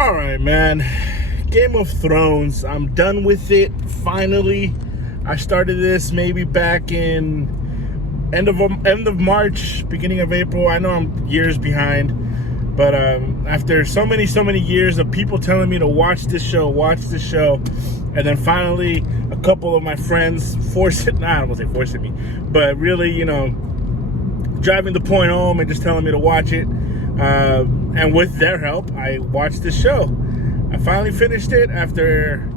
All right, man. Game of Thrones. I'm done with it. Finally, I started this maybe back in end of March, beginning of April. I know I'm years behind, but after so many years of people telling me to watch this show, and then finally a couple of my friends forcing me, but really, driving the point home and just telling me to watch it. And with their help, I watched this show. I finally finished it after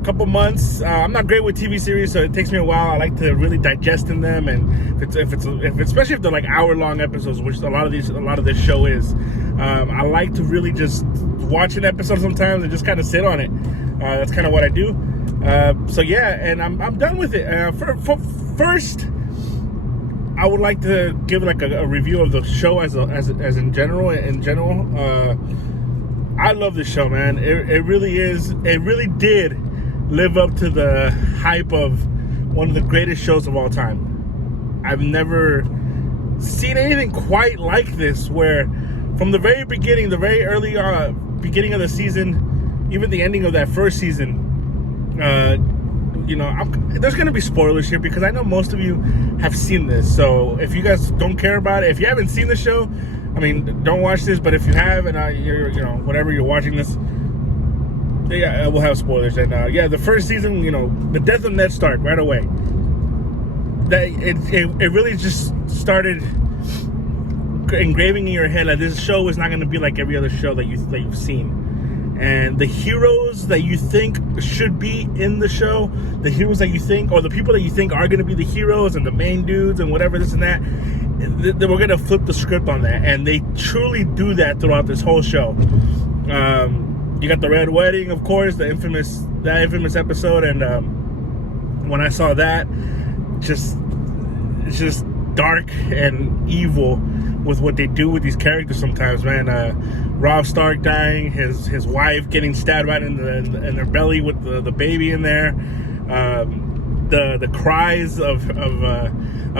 a couple months. I'm not great with TV series, so it takes me a while. I like to really digest in them, and especially if they're like hour-long episodes, which a lot of this show is. I like to really just watch an episode sometimes and just kind of sit on it. That's kind of what I do. So yeah, and I'm done with it. First, I would like to give like a review of the show as in general. I love this show, man. It really is. It really did live up to the hype of one of the greatest shows of all time. I've never seen anything quite like this, where from the very beginning, the very early beginning of the season, even the ending of that first season, there's going to be spoilers here because I know most of you have seen this. So if you guys don't care about it, if you haven't seen the show, I mean, don't watch this. But if you have, and whatever you're watching this, yeah, we'll have spoilers. And the first season, the death of Ned Stark right away. That it really just started engraving in your head that this show is not going to be like every other show that you've seen. And the heroes that you think should be in the show, the heroes that you think, or the people that you think are going to be the heroes and the main dudes and whatever, this and that, we're going to flip the script on that. And they truly do that throughout this whole show. You got the Red Wedding, of course, that infamous episode. And when I saw that, it's just dark and evil with what they do with these characters sometimes, man. Robb Stark dying, his wife getting stabbed right in their belly with the baby in there, the cries of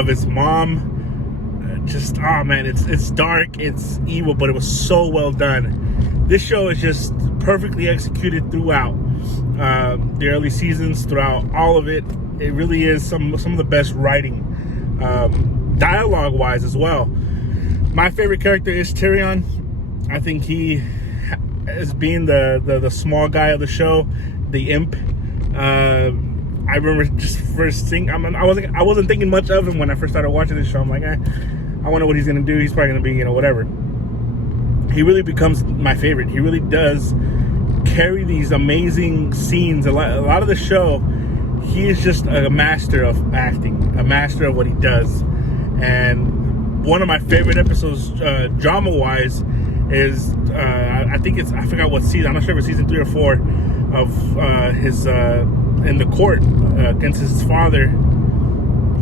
his mom. It's dark, it's evil, but it was so well done. This show is just perfectly executed throughout the early seasons, throughout all of it. It really is some of the best writing, dialogue wise as well. My favorite character is Tyrion. I think he is being the small guy of the show, the imp. I remember just first thing, I wasn't thinking much of him when I first started watching this show. I'm like, I wonder what he's gonna do. He's probably gonna be, whatever. He really becomes my favorite. He really does carry these amazing scenes. A lot of the show, he is just a master of acting, a master of what he does. And one of my favorite episodes, drama-wise, is I forgot what season. I'm not sure if it's season 3 or 4 of his in the court against his father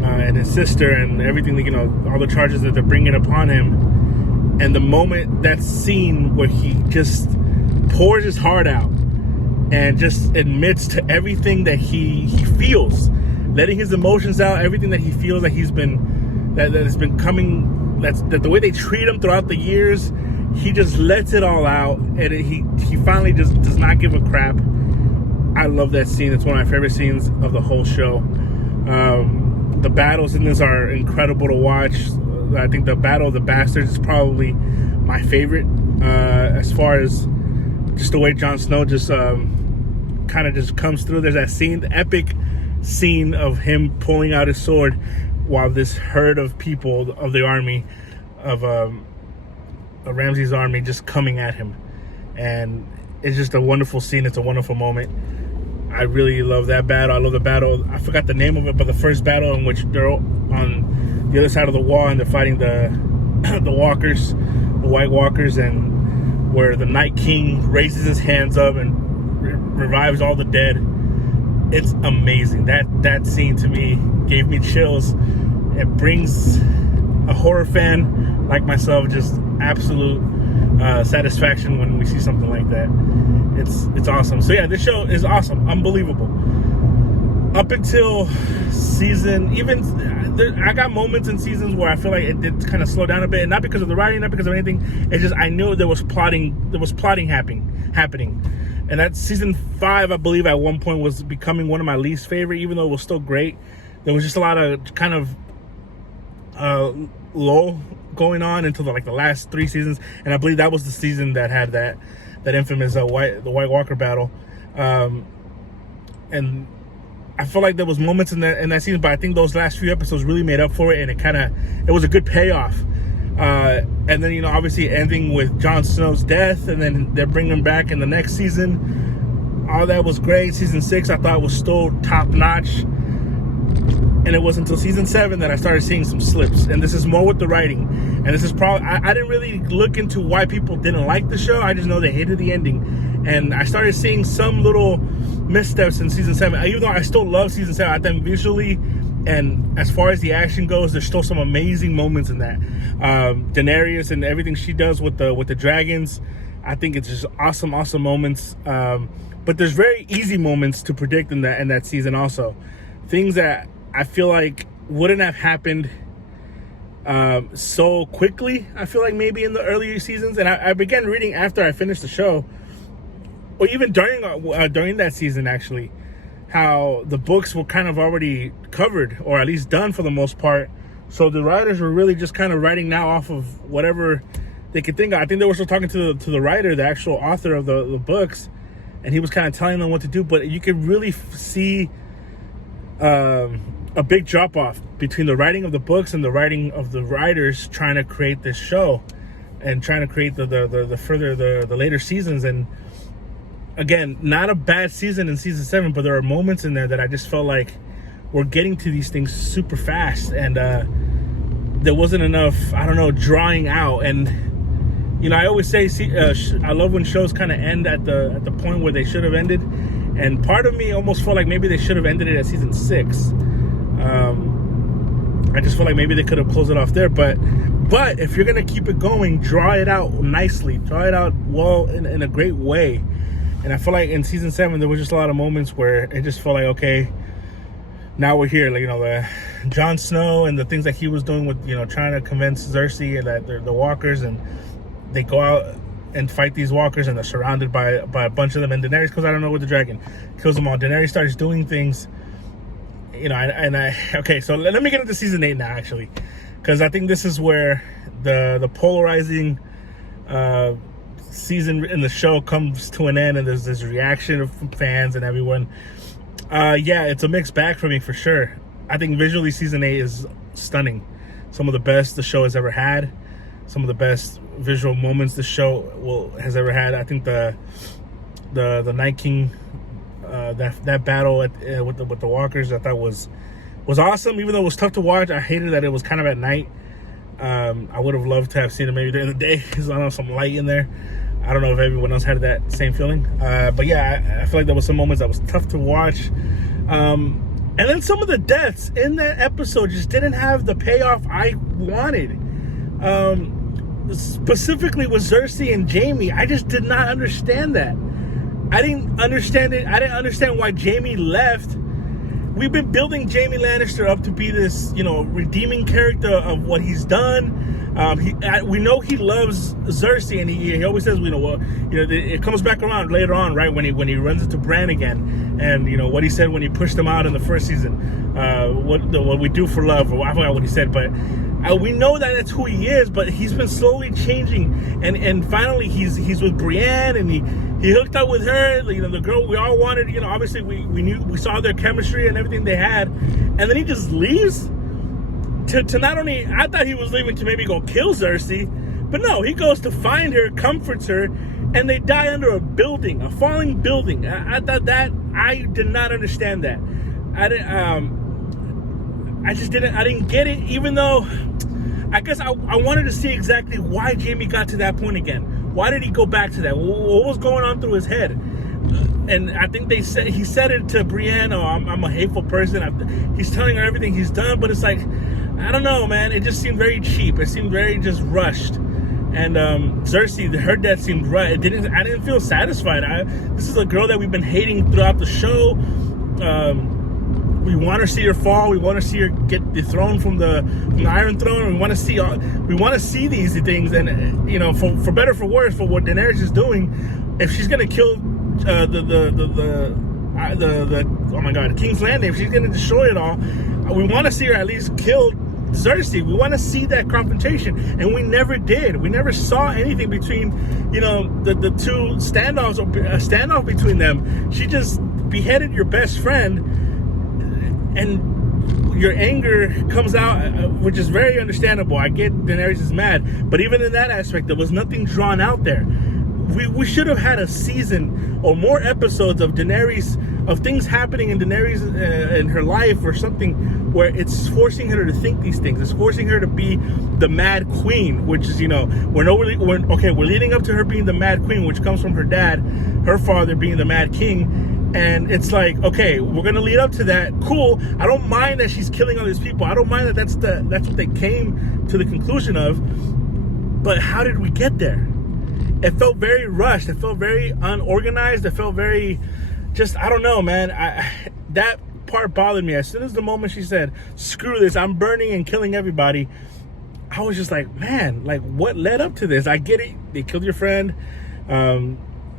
and his sister and everything. All the charges that they're bringing upon him, and the moment, that scene where he just pours his heart out and just admits to everything that he feels, letting his emotions out, everything that he feels that has been coming. That the way they treat him throughout the years. He just lets it all out, and he finally just does not give a crap. I love that scene. It's one of my favorite scenes of the whole show. The battles in this are incredible to watch. I think the Battle of the Bastards is probably my favorite, as far as just the way Jon Snow just kind of just comes through. There's that scene, the epic scene of him pulling out his sword while this herd of people of the army of Ramsay's army just coming at him, and it's just a wonderful scene. It's a wonderful moment. I really love that battle. I love the battle. I forgot the name of it, but the first battle in which they're on the other side of the wall and they're fighting the walkers, the White Walkers, and where the Night King raises his hands up and revives all the dead. It's amazing. That scene to me gave me chills. It brings a horror fan like myself just absolute satisfaction when we see something like that. It's awesome. So yeah, this show is awesome, unbelievable. Up until season, I got moments in seasons where I feel like it did kind of slow down a bit, and not because of the writing, not because of anything. It's just I knew there was plotting happening, and that season 5, I believe, at one point was becoming one of my least favorite, even though it was still great. There was just a lot of kind of lull going on until the last 3 seasons, and I believe that was the season that had that infamous the White Walker battle, and I feel like there was moments in that season, but I think those last few episodes really made up for it, and it was a good payoff. And then, obviously ending with Jon Snow's death, and then they're bringing him back in the next season. All that was great. Season 6, I thought, was still top notch. And it wasn't until season 7 that I started seeing some slips. And this is more with the writing. And this is probably, I didn't really look into why people didn't like the show. I just know they hated the ending. And I started seeing some little missteps in season 7. Even though I still love season 7, I think visually and as far as the action goes, there's still some amazing moments in that. Daenerys and everything she does with the dragons, I think it's just awesome moments. But there's very easy moments to predict in that season also. Things that I feel like wouldn't have happened so quickly. I feel like maybe in the earlier seasons, and I began reading after I finished the show, or even during that season actually, how the books were kind of already covered, or at least done for the most part. So the writers were really just kind of writing now off of whatever they could think of. I think they were still talking to the writer, the actual author of the books, and he was kind of telling them what to do. But you could really see a big drop off between the writing of the books and the writing of the writers trying to create this show and trying to create the later seasons. And again, not a bad season in season 7, but there are moments in there that I just felt like we're getting to these things super fast, and there wasn't enough, drawing out. And I always say, I love when shows kind of end at the point where they should have ended. And part of me almost felt like maybe they should have ended it at season 6. I just feel like maybe they could have closed it off there. But if you're going to keep it going, draw it out nicely. Draw it out well in a great way. And I feel like in season 7, there was just a lot of moments where it just felt like, okay, now we're here. The Jon Snow and the things that he was doing with, trying to convince Cersei and that they're the walkers, and they go out and fight these walkers, and they're surrounded by a bunch of them, and Daenerys goes, I don't know, with the dragon, kills them all. Daenerys starts doing things, okay, so let me get into season 8 now, actually, because I think this is where the polarizing season in the show comes to an end, and there's this reaction from fans and everyone. It's a mixed bag for me, for sure. I think visually season 8 is stunning. Some of the best the show has ever had. Some of the best visual moments the show has ever had. I think the Night King, that battle with the walkers, I thought was awesome. Even though it was tough to watch, I hated that it was kind of at night. I would have loved to have seen it maybe during the day, because I know some light in there. I don't know if everyone else had that same feeling. But yeah, I feel like there was some moments that was tough to watch. And then some of the deaths in that episode just didn't have the payoff I wanted. Specifically with Cersei and Jaime, I just did not understand that. I didn't understand it. I didn't understand why Jaime left. We've been building Jaime Lannister up to be this, redeeming character of what he's done. We know he loves Cersei, and he always says, it comes back around later on, right, when he runs into Bran again, and what he said when he pushed him out in the first season, what we do for love, or I forgot what he said, but we know that that's who he is. But he's been slowly changing, and finally he's with Brienne, and he hooked up with her, the girl we all wanted. Obviously we saw their chemistry and everything they had, and then he just leaves to not only, I thought he was leaving to maybe go kill Cersei, but no, he goes to find her, comforts her, and they die under a building, a falling building. I thought that, I did not understand that. I didn't get it, even though I guess I wanted to see exactly why Jaime got to that point again. Why did he go back to that? What was going on through his head? And I think he said it to Brienne, I'm a hateful person. He's telling her everything he's done, but it's like, I don't know, man. It just seemed very cheap. It seemed very just rushed. And Cersei, her death seemed right. I didn't feel satisfied. This is a girl that we've been hating throughout the show. We want to see her fall. We want to see her get dethroned from the Iron Throne. We want to see these things. And you know, for better or for worse, for what Daenerys is doing, if she's gonna kill the oh my God, King's Landing, if she's gonna destroy it all, we want to see her at least kill Cersei. We want to see that confrontation, and we never did. We never saw anything between, you know, the two standoffs, or a standoff between them. She just beheaded your best friend, and your anger comes out, which is very understandable. I get Daenerys is mad, but even in that aspect, there was nothing drawn out there. We should have had a season or more episodes of Daenerys, of things happening in Daenerys in her life, or something where it's forcing her to think these things. It's forcing her to be the Mad Queen, which is, you know, we're leading up to her being the Mad Queen, which comes from her dad, her father being the Mad King. And it's like, okay, we're gonna lead up to that. Cool. I don't mind that she's killing all these people. I don't mind that that's what they came to the conclusion of. But how did we get there? It felt very rushed. It felt very unorganized. It felt very, just, I don't know, man. That part bothered me. As soon as the moment she said, "Screw this, I'm burning and killing everybody," I was just like, man, like, what led up to this? I get it. They killed your friend.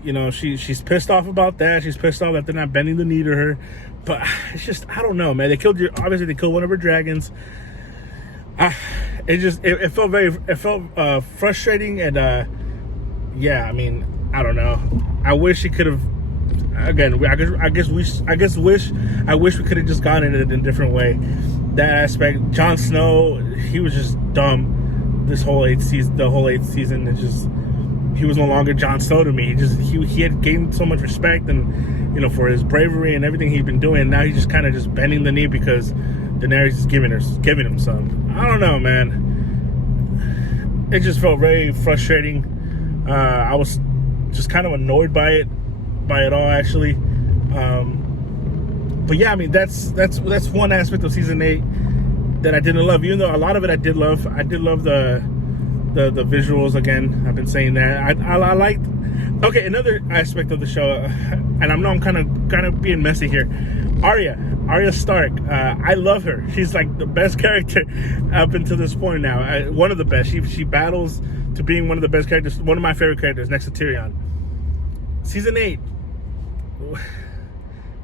You know, she's pissed off about that. She's pissed off that they're not bending the knee to her. But it's just, I don't know, man. Obviously they killed one of her dragons. It felt frustrating, and yeah, I mean, I don't know. I wish she could have. Again, I wish we could have just gone in it in a different way. That aspect, Jon Snow, he was just dumb. The whole eighth season, it just, he was no longer Jon Snow to me. He had gained so much respect, and, you know, for his bravery and everything he'd been doing. And now he's just kind of just bending the knee because Daenerys is giving him some. I don't know, man. It just felt very frustrating. I was just kind of annoyed by it all, actually. But yeah, I mean, that's one aspect of season 8 that I didn't love. Even though a lot of it I did love. I did love the visuals. Again, I've been saying that. I liked. Okay, another aspect of the show, and I know I'm kind of being messy here. Arya Stark. I love her. She's like the best character up until this point now. One of the best. She battles to being one of the best characters. One of my favorite characters, next to Tyrion. Season 8.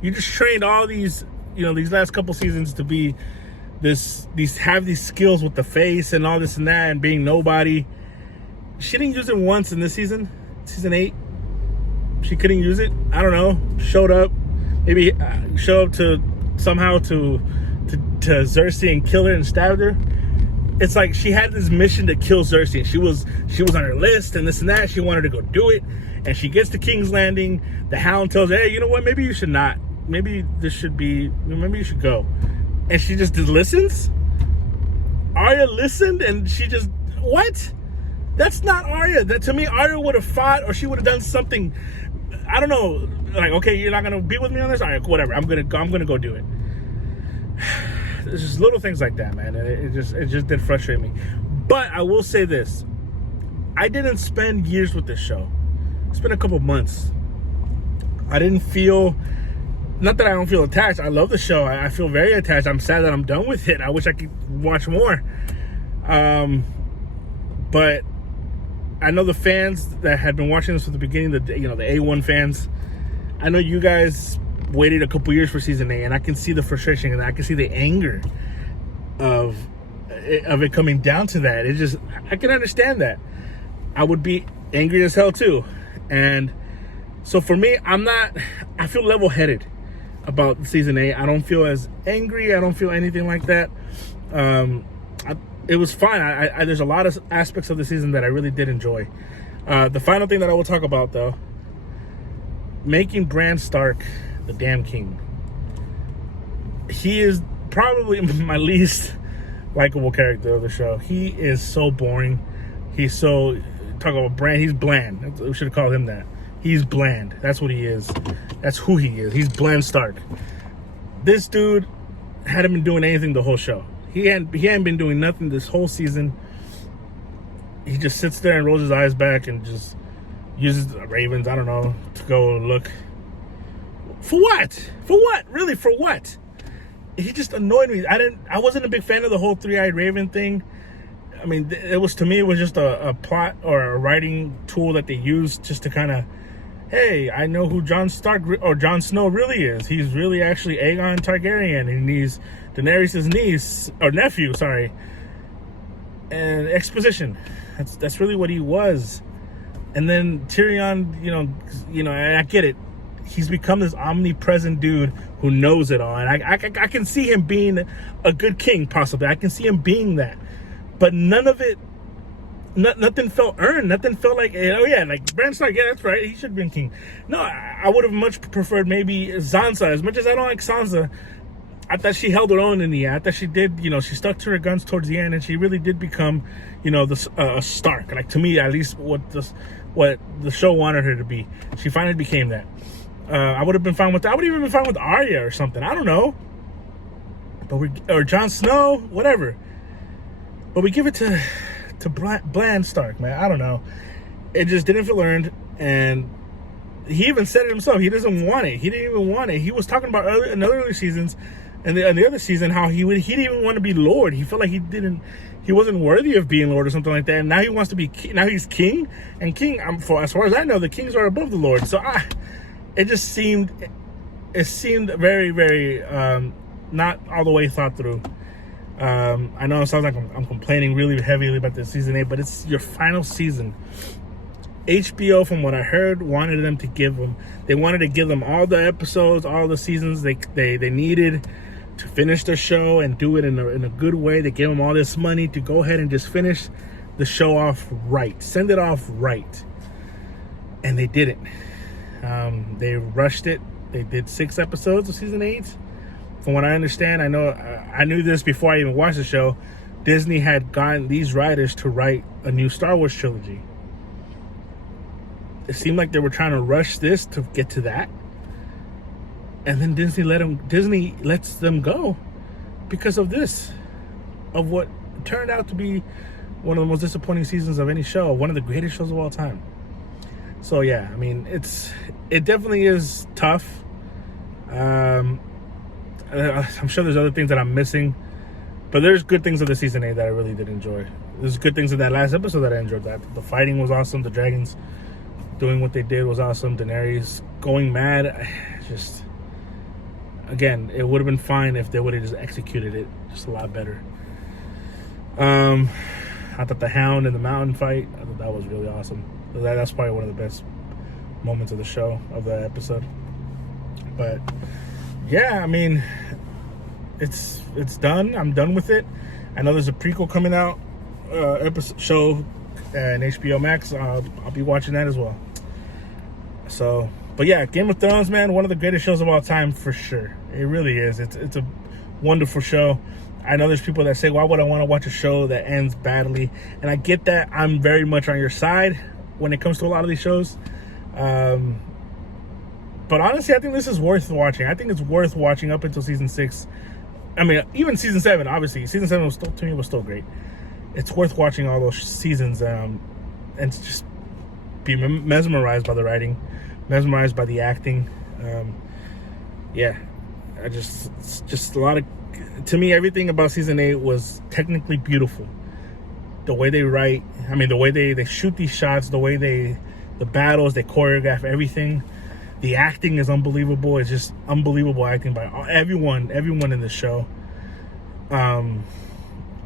You just trained all these, you know, these last couple seasons to be have these skills with the face and all this and that, and being nobody. She didn't use it once in this season 8. She couldn't use it. I don't know. Showed up, maybe show up to Cersei and kill her and stabbed her. It's like she had this mission to kill Cersei, and she was on her list and this and that. She wanted to go do it, and she gets to King's Landing. The Hound tells her, "Hey, you know what? Maybe you should not. Maybe you should go." And she just listens. Arya listened, and she just, what? That's not Arya. That, to me, Arya would have fought, or she would have done something. I don't know. Like, okay, you're not gonna be with me on this. All right, whatever. I'm gonna go do it. There's just little things like that, man. It just did frustrate me. But I will say this: I didn't spend years with this show. I spent a couple months. I didn't feel. Not that I don't feel attached. I love the show. I feel very attached. I'm sad that I'm done with it. I wish I could watch more. But I know the fans that had been watching this from the beginning, the A1 fans. I know you guys waited a couple years for season 8, and I can see the frustration, and I can see the anger of it coming down to that. I can understand that. I would be angry as hell too. And so for me, I feel level-headed about season 8. I don't feel as angry. I don't feel anything like that. It was fine. There's a lot of aspects of the season that I really did enjoy. The final thing that I will talk about, though, making Bran Stark the damn king. He is probably my least likable character of the show. He is so boring. He's so, talk about Bran, he's bland. We should have called him that. He's bland. That's what he is. That's who he is. He's Bland Stark. This dude hadn't been doing anything the whole show. He hadn't been doing nothing this whole season. He just sits there and rolls his eyes back and just uses the ravens, I don't know, to go look. For what? For what? Really, for what? he just annoyed me. I wasn't a big fan of the whole three-eyed raven thing. I mean, it was, to me, it was just a plot or a writing tool that they used just to kind of, hey, I know who Jon Snow really is. He's really actually Aegon Targaryen, and he's Daenerys' niece or nephew, sorry. And exposition. That's really what he was. And then Tyrion, and I get it. He's become this omnipresent dude who knows it all, and I can see him being a good king, possibly. I can see him being that, but none of it, nothing felt earned. Nothing felt like, oh yeah, like Bran Stark, yeah, that's right, he should have been king. No, I would have much preferred maybe Sansa. As much as I don't like Sansa, I thought she held her own in the end. I thought she did, she stuck to her guns towards the end, and she really did become, a Stark. Like, to me, at least what the show wanted her to be. She finally became that. I would have been fine with that. I would have even been fine with Arya or something. I don't know. Or Jon Snow, whatever. But we give it to Bran Stark, man. I don't know. It just didn't feel earned, and he even said it himself. He doesn't want it. He didn't even want it. He was talking about in earlier seasons, and the other season, how he didn't even want to be Lord. He felt like he wasn't worthy of being Lord or something like that. And now he wants to be. Now he's king, and king. As far as I know, the kings are above the Lord. So it seemed very, very not all the way thought through. I know it sounds like I'm complaining really heavily about this season 8, but it's your final season. HBO, from what I heard, wanted to give them all the episodes, all the seasons they needed to finish the show and do it in a good way. They gave them all this money to go ahead and just finish the show off right, send it off right, and they didn't. They rushed it. They did 6 episodes of season 8. From what I understand, I knew this before I even watched the show. Disney had gotten these writers to write a new Star Wars trilogy. It seemed like they were trying to rush this to get to that, and then Disney lets them go because of this, of what turned out to be one of the most disappointing seasons of any show, one of the greatest shows of all time. So yeah, I mean, it definitely is tough. I'm sure there's other things that I'm missing, but there's good things of the season 8 that I really did enjoy. There's good things in that last episode that I enjoyed. That the fighting was awesome. The dragons doing what they did was awesome. Daenerys going mad. Just, again, it would have been fine if they would have just executed it just a lot better. I thought the Hound and the Mountain fight, I thought that was really awesome. That's probably one of the best moments of the show, of the episode. But yeah, I mean, it's done. I'm done with it. I know there's a prequel coming out, show, and HBO Max. I'll be watching that as well. So, but yeah, Game of Thrones, man, one of the greatest shows of all time for sure. It really is. It's a wonderful show. I know there's people that say, why would I want to watch a show that ends badly? And I get that. I'm very much on your side when it comes to a lot of these shows. But honestly, I think this is worth watching. I think it's worth watching up until season 6. I mean, even season 7, obviously. Season 7 to me was still great. It's worth watching all those seasons and just be mesmerized by the writing, mesmerized by the acting. Yeah, just a lot of, to me, everything about season 8 was technically beautiful. The way they write, I mean, the way they shoot these shots, the way the battles, they choreograph everything. The acting is unbelievable. It's just unbelievable acting by everyone in the show.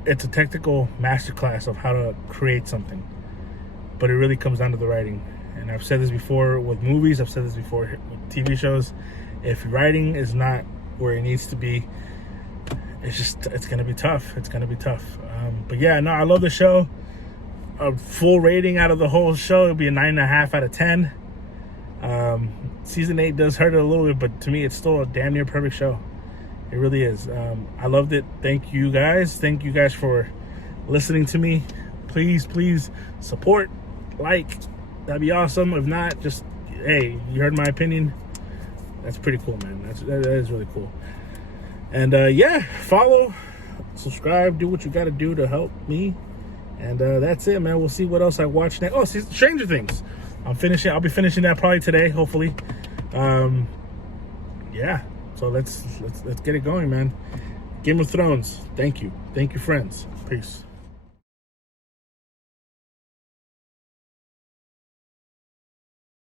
It's a technical masterclass of how to create something, but it really comes down to the writing. And I've said this before with movies. I've said this before with TV shows. If writing is not where it needs to be, it's gonna be tough. It's gonna be tough. But yeah, no, I love the show. A full rating out of the whole show, it'll be a 9.5 out of 10. Season 8 does hurt it a little bit, but to me, it's still a damn near perfect show. It really is. I loved it. Thank you guys. Thank you guys for listening to me. Please support, like. That'd be awesome. If not, just, hey, you heard my opinion. That's pretty cool, man. That is really cool. And yeah, follow, subscribe, do what you got to do to help me. And that's it, man. We'll see what else I watch next. Oh, see, Stranger Things. I'll be finishing that probably today, hopefully. Yeah, So let's get it going, man. Game of Thrones. Thank you, friends. Peace.